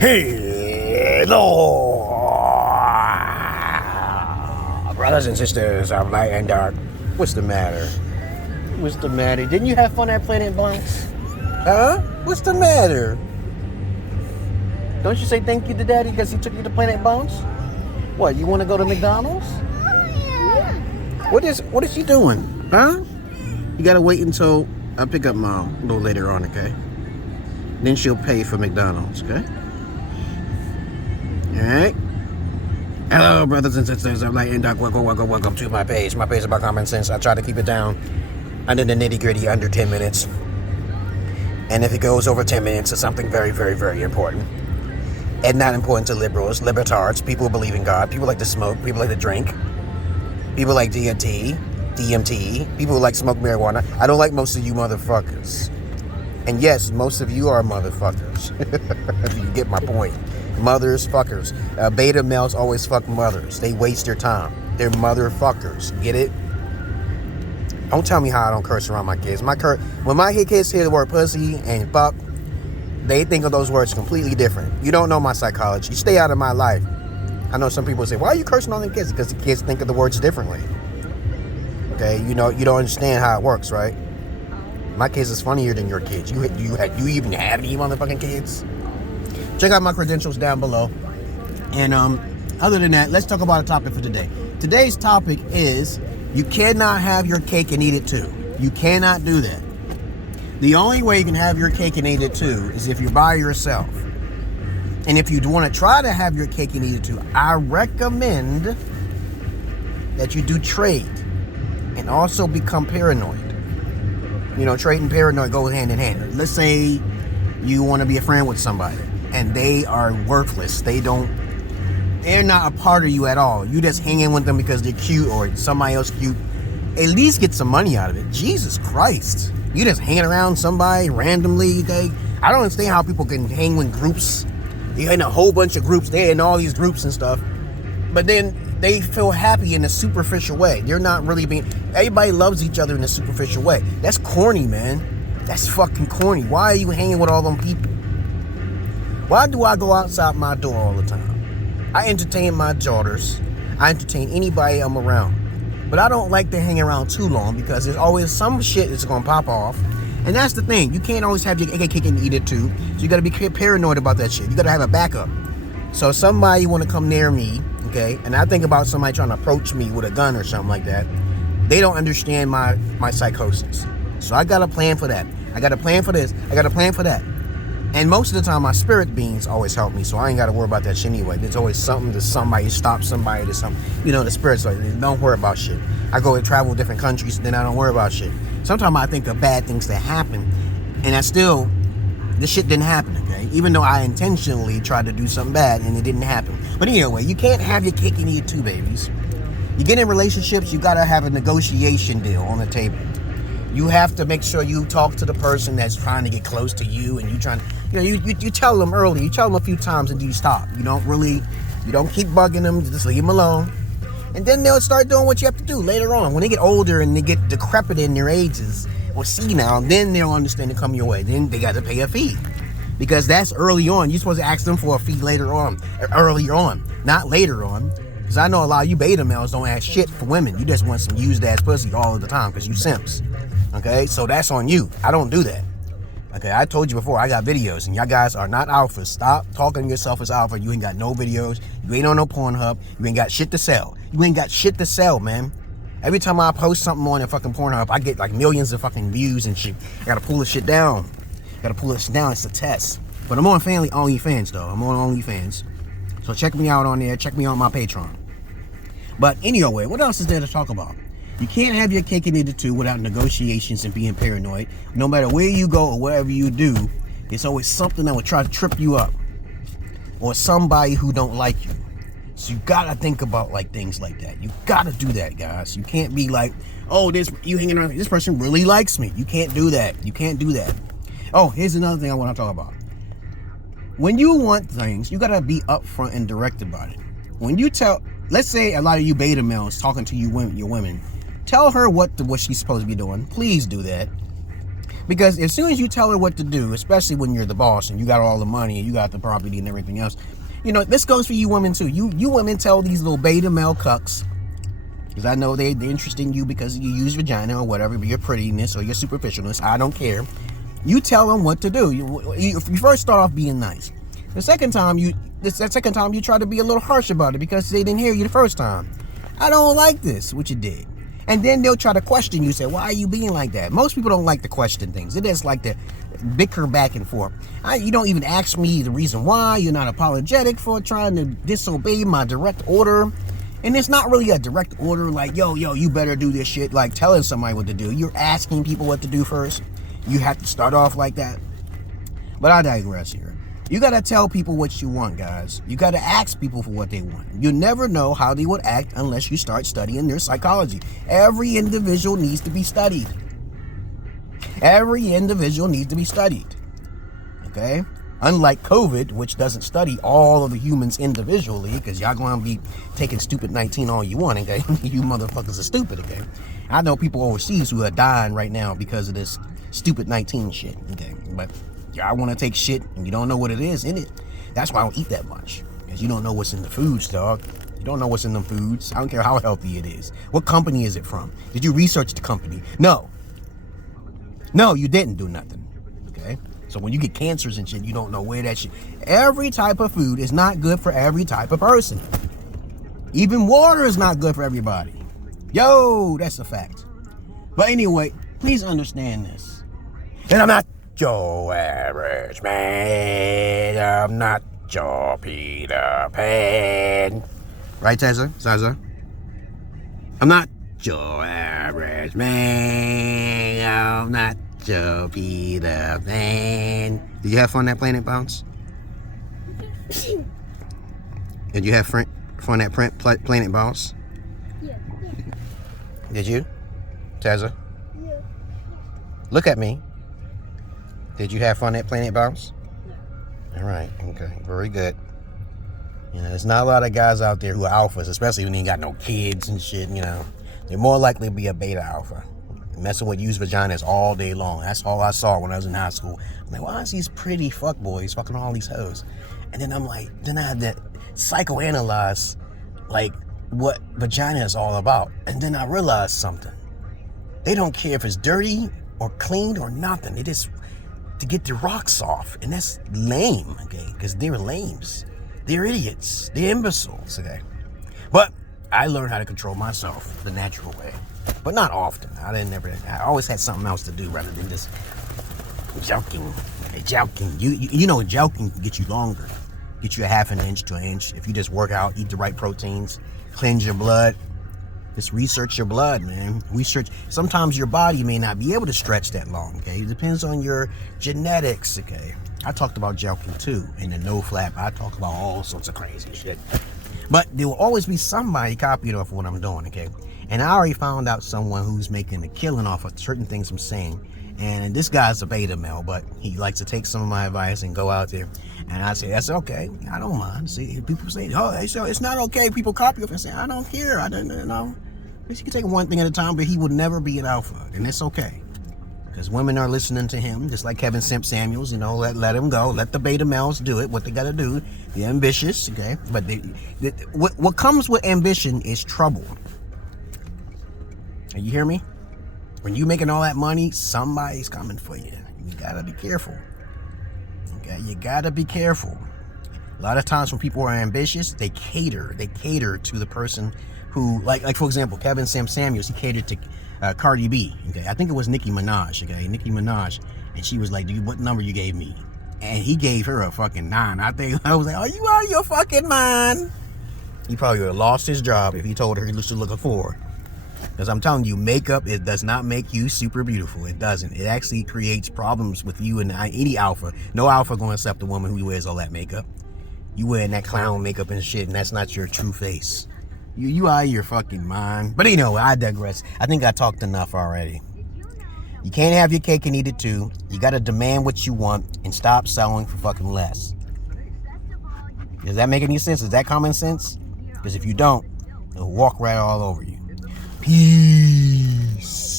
Hello, brothers and sisters of light and dark. What's the matter? What's the matter? Didn't you have fun at Planet Bunks? Huh? What's the matter? Don't you say thank you to Daddy because he took you to Planet Bunks? What, you want to go to McDonald's? What is she doing? Huh? You gotta wait until I pick up Mom a little later on, okay? Then she'll pay for McDonald's, okay? Alright? Hello, brothers and sisters of light and dark. Welcome to my page. My page is about common sense. I try to keep it down under the nitty-gritty, under 10 minutes. And if it goes over 10 minutes, it's something very, very, very important. And not important to liberals, libertards, people who believe in God, people like to smoke, people like to drink, people like DMT, people who like smoke marijuana. I don't like most of you motherfuckers. And yes, most of you are motherfuckers. If you get my point. Mothers, fuckers. Beta males always fuck mothers. They waste their time. They're motherfuckers. Get it? Don't tell me how I don't curse around my kids. When my kids hear the word pussy and fuck, they think of those words completely different. You don't know my psychology. Stay out of my life. I know some people say, why are you cursing on the kids? Because the kids think of the words differently. Okay, you know, you don't understand how it works, right? My kids is funnier than your kids. You even have any motherfucking kids? Check out my credentials down below. And other than that, let's talk about a topic for today. Today's topic is you cannot have your cake and eat it too. You cannot do that. The only way you can have your cake and eat it too is if you're by yourself. And if you want to try to have your cake and eat it too, I recommend that you do trade and also become paranoid. You know, trade and paranoid go hand in hand. Let's say you want to be a friend with somebody and they are worthless. They're not a part of you at all. You just hang in with them because they're cute or somebody else cute. At least get some money out of it. Jesus Christ. You just hanging around somebody randomly. I don't understand how people can hang with groups. They're in a whole bunch of groups. They're in all these groups and stuff. But then they feel happy in a superficial way. They're not really everybody loves each other in a superficial way. That's corny, man. That's fucking corny. Why are you hanging with all them people? Why do I go outside my door all the time? I entertain my daughters. I entertain anybody I'm around. But I don't like to hang around too long because there's always some shit that's going to pop off. And that's the thing. You can't always have your cake and eat it too. So you got to be paranoid about that shit. You got to have a backup. So if somebody want to come near me, okay, and I think about somebody trying to approach me with a gun or something like that, they don't understand my psychosis. So I got a plan for that. I got a plan for this. I got a plan for that. And most of the time, my spirit beings always help me, so I ain't got to worry about that shit anyway. There's always something to somebody, stop somebody to something. You know, the spirit's like, don't worry about shit. I go and travel different countries, then I don't worry about shit. Sometimes I think of bad things that happen, and this shit didn't happen, okay? Even though I intentionally tried to do something bad, and it didn't happen. But anyway, you can't have your cake and eat it too, babies. You get in relationships, you got to have a negotiation deal on the table. You have to make sure you talk to the person that's trying to get close to you, and you tell them early. You tell them a few times, and you stop. You don't keep bugging them. Just leave them alone, and then they'll start doing what you have to do later on. When they get older and they get decrepit in their ages or senile, then they'll understand to come your way. Then they got to pay a fee, because that's early on. You're supposed to ask them for a fee earlier on, not later on. Because I know a lot of you beta males don't ask shit for women. You just want some used ass pussy all of the time because you simps. Okay, so that's on you. I don't do that. Okay, I told you before, I got videos, and y'all guys are not alphas. Stop talking to yourself as alpha. You ain't got no videos. You ain't on no PORNHUB. You ain't got shit to sell. You ain't got shit to sell, man. Every time I post something on the fucking PORNHUB, I get like millions of fucking views and shit. I gotta pull this shit down. It's a test. But I'm on OnlyFans, though. I'm on OnlyFans. So check me out on there. Check me out on my Patreon. But anyway, what else is there to talk about? You can't have your cake and eat it too without negotiations and being paranoid. No matter where you go or whatever you do, there's always something that will try to trip you up. Or somebody who don't like you. So you gotta think about like things like that. You gotta do that, guys. You can't be like, oh, you hanging around, this person really likes me. You can't do that. You can't do that. Oh, here's another thing I want to talk about. When you want things, you gotta be upfront and direct about it. When you let's say a lot of you beta males talking to your women, tell her what she's supposed to be doing. Please do that. Because as soon as you tell her what to do, especially when you're the boss and you got all the money and you got the property and everything else, you know, this goes for you women too. You women tell these little beta male cucks, because I know they're interested in you because you use vagina or whatever, but your prettiness or your superficialness, I don't care. You tell them what to do. You first start off being nice. The second time you try to be a little harsh about it because they didn't hear you the first time. I don't like this, what you did. And then they'll try to question you, say, why are you being like that? Most people don't like to question things. They just like to bicker back and forth. You don't even ask me the reason why. You're not apologetic for trying to disobey my direct order. And it's not really a direct order like, yo, you better do this shit, like telling somebody what to do. You're asking people what to do first. You have to start off like that. But I digress here. You got to tell people what you want, guys. You got to ask people for what they want. You never know how they would act unless you start studying their psychology. Every individual needs to be studied. Every individual needs to be studied. Okay? Unlike COVID, which doesn't study all of the humans individually, because y'all going to be taking stupid 19 all you want, okay? You motherfuckers are stupid, okay? I know people overseas who are dying right now because of this stupid 19 shit, okay? But y'all want to take shit and you don't know what it is in it. That's why I don't eat that much, because you don't know what's in the foods, dog. You don't know what's in them foods. I don't care how healthy it is. What company is it from? Did you research the company? No, you didn't do nothing, okay? So when you get cancers and shit, you don't know where that shit. Every type of food is not good for every type of person. Even water is not good for everybody. Yo, that's a fact. But anyway, please understand this. And I'm not your average man. I'm not your Peter Pan. Right, Zaza? I'm not your average man. I'm not your Peter Pan. Did you have fun that Planet Bounce? Did you have fun at Planet Bounce? Yeah. Did you, Teza? Yeah. Look at me. Did you have fun at Planet Bounce? Yeah. All right. Okay. Very good. You know, there's not a lot of guys out there who are alphas, especially when you ain't got no kids and shit. You know, they're more likely to be a beta alpha. Messing with used vaginas all day long. That's all I saw when I was in high school. I'm like, why is these pretty fuckboys fucking all these hoes? And then I'm like, then I had to psychoanalyze like what vagina is all about. And then I realized something. They don't care if it's dirty or clean or nothing. They just to get their rocks off. And that's lame, okay? Because they're lames. They're idiots. They're imbeciles, okay? But I learned how to control myself the natural way. But not often. I always had something else to do rather than just joking. Joking. You know, joking can get you longer. Get you a half an inch to an inch. If you just work out, eat the right proteins, cleanse your blood. Just research your blood, man. Research. Sometimes your body may not be able to stretch that long, okay? It depends on your genetics, okay? I talked about joking too. In the no flap, I talk about all sorts of crazy shit. But there will always be somebody copying off of what I'm doing, okay? And I already found out someone who's making a killing off of certain things I'm saying. And this guy's a beta male, but he likes to take some of my advice and go out there. And I say, that's okay. I don't mind. See, people say, oh, it's not okay. People copy off and say, I don't care. I don't know. He can take one thing at a time, but he would never be an alpha. And it's okay. Because women are listening to him, just like Kevin Simp Samuels, you know, let him go. Let the beta males do it, what they got to do. They're ambitious, okay? But what comes with ambition is trouble. You hear me? When you making all that money, somebody's coming for you. You gotta be careful. Okay, you gotta be careful. A lot of times when people are ambitious, they cater to the person who, like for example, Kevin Sam Samuels, he catered to Cardi B. Okay, I think it was Nicki Minaj. Okay, Nicki Minaj, and she was like, "Dude, what number you gave me?" And he gave her a fucking 9. I was like, "Are you out of your fucking mind?" He probably would have lost his job if he told her he was looking for. Because I'm telling you, makeup, it does not make you super beautiful. It doesn't. It actually creates problems with you and any alpha. No alpha going to accept a woman who wears all that makeup. You wearing that clown makeup and shit, and that's not your true face. You out of your fucking mind. But anyway, I digress. I think I talked enough already. You can't have your cake and eat it too. You got to demand what you want and stop selling for fucking less. Does that make any sense? Is that common sense? Because if you don't, it'll walk right all over you. Peace.